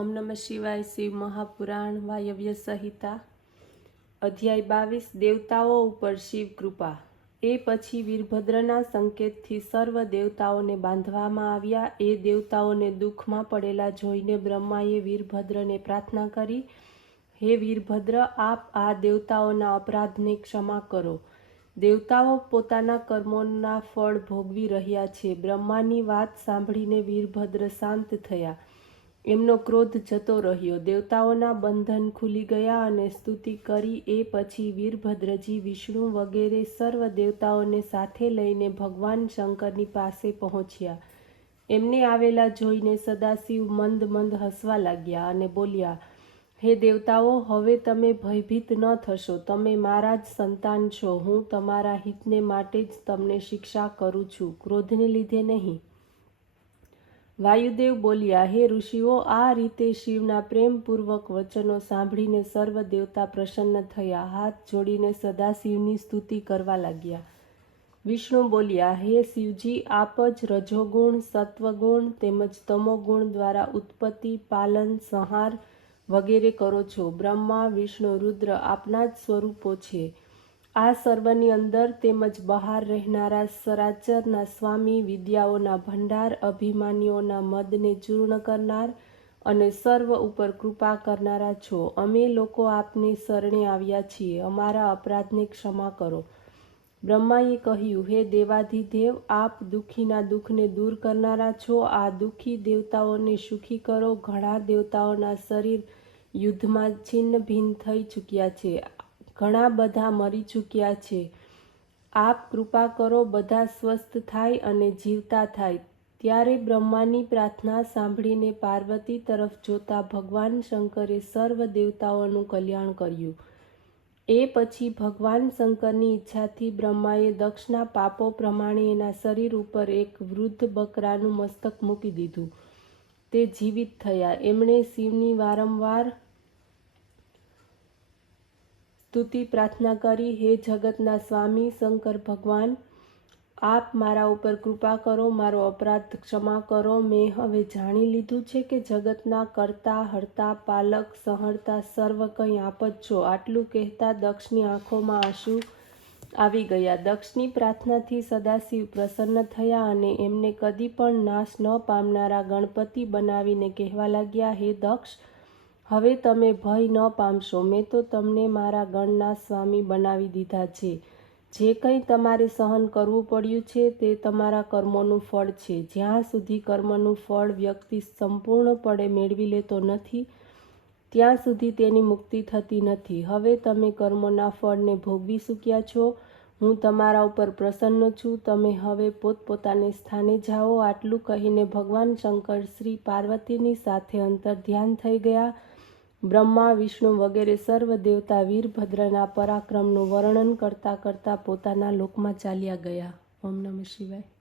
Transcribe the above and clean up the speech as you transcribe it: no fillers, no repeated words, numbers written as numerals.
ओम नमः शिवाय। शिव महापुराण वायव्य संहिता अध्याय 22 देवताओं ઉપર શિવ કૃપા। એ પછી વીરભદ્રના સંકેતથી સર્વ દેવતાઓને બાંધવામાં આવ્યા। એ દેવતાઓને દુઃખમાં પડેલા જોઈને બ્રહ્માએ વીરભદ્રને પ્રાર્થના કરી, હે વીરભદ્ર, આપ આ દેવતાઓના અપરાધને ક્ષમા કરો। દેવતાઓ પોતાના કર્મોના ફળ ભોગવી રહ્યા છે। બ્રહ્માની વાત સાંભળીને વીરભદ્ર શાંત થયા। એમનો ક્રોધ જતો રહ્યો। દેવતાઓના બંધન ખુલી ગયા અને સ્તુતિ કરી। એ પછી વીરભદ્રજી વિષ્ણુ વગેરે સર્વ દેવતાઓને સાથે લઈને ભગવાન શંકરની પાસે પહોંચ્યા। એમને આવેલા જોઈને સદાશિવ મંદ મંદ હસવા લાગ્યા અને બોલ્યા, હે દેવતાઓ, હવે તમે ભયભીત ન થશો। તમે મારા જ સંતાન છો। હું તમારા હિતને માટે જ તમને શિક્ષા કરું છું, ક્રોધને લીધે નહીં। વાયુદેવ બોલ્યા, હે ઋષિઓ, આ રીતે શિવના પ્રેમપૂર્વક વચનો સાંભળીને સર્વ દેવતા પ્રસન્ન થયા। હાથ જોડીને સદાશિવની સ્તુતિ કરવા લાગ્યા। વિષ્ણુ બોલ્યા, હે શિવજી, આપ જ રજોગુણ, સત્વગુણ તેમજ તમોગુણ દ્વારા ઉત્પત્તિ, પાલન, સંહાર વગેરે કરો છો। બ્રહ્મા, વિષ્ણુ, રુદ્ર આપના જ સ્વરૂપો છે। આ સર્વની અંદર તેમજ બહાર રહેનારા સરાચરના સ્વામી, વિદ્યાઓના ભંડાર, અભિમાનીઓના મદને ચૂર્ણ કરનાર અને સર્વ ઉપર કૃપા કરનારા છો। અમે લોકો આપને શરણે આવ્યા છીએ। અમારા અપરાધને ક્ષમા કરો। બ્રહ્માએ કહ્યું, હે દેવાધિદેવ, આપ દુઃખીના દુઃખને દૂર કરનારા છો। આ દુઃખી દેવતાઓને સુખી કરો। ઘણા દેવતાઓના શરીર યુદ્ધમાં છિન્ન ભિન્ન થઈ ચૂક્યા છે। ઘણા બધા મરી ચૂક્યા છે। આપ કૃપા કરો, બધા સ્વસ્થ થાય અને જીવતા થાય। ત્યારે બ્રહ્માની પ્રાર્થના સાંભળીને પાર્વતી તરફ જોતા ભગવાન શંકરે સર્વ દેવતાઓનું કલ્યાણ કર્યું। એ પછી ભગવાન શંકરની ઈચ્છાથી બ્રહ્માએ દક્ષના પાપો પ્રમાણે એના શરીર ઉપર એક વૃદ્ધ બકરાનું મસ્તક મૂકી દીધું। તે જીવિત થયા। એમણે શિવની વારંવાર સ્તુતિ પ્રાર્થના કરી, હે જગતના સ્વામી શંકર ભગવાન, આપ મારા ઉપર કૃપા કરો, મારો અપરાધ ક્ષમા કરો। મેં હવે જાણી લીધું છે કે જગતના કર્તા, હર્તા, પાલક, સંહર્તા સર્વ કંઈ આપ જ છો। આટલું કહેતા દક્ષની આંખોમાં આંસુ આવી ગયા। દક્ષની પ્રાર્થનાથી સદાશિવ પ્રસન્ન થયા અને એમને કદી પણ નાશ ન પામનારા ગણપતિ બનાવીને કહેવા લાગ્યા, હે દક્ષ, હવે તમે ભય ન પામશો। મેં તો તમને મારા ગણના સ્વામી બનાવી દીધા છે। જે કંઈ તમારે સહન કરવું પડ્યું છે તે તમારા કર્મોનું ફળ છે। જ્યાં સુધી કર્મનું ફળ વ્યક્તિ સંપૂર્ણપણે મેળવી લેતો નથી, ત્યાં સુધી તેની મુક્તિ થતી નથી। હવે તમે કર્મોના ફળને ભોગવી ચૂક્યા છો। હું તમારા ઉપર પ્રસન્ન છું। તમે હવે પોતપોતાને સ્થાને જાઓ। આટલું કહીને ભગવાન શંકર શ્રી પાર્વતીની સાથે અંતર્ધ્યાન થઈ ગયા। બ્રહ્મા, વિષ્ણુ વગેરે સર્વ દેવતા વીરભદ્રના પરાક્રમનું વર્ણન કરતા કરતા પોતાના લોકમાં ચાલ્યા ગયા। ઓમ નમઃ શિવાય।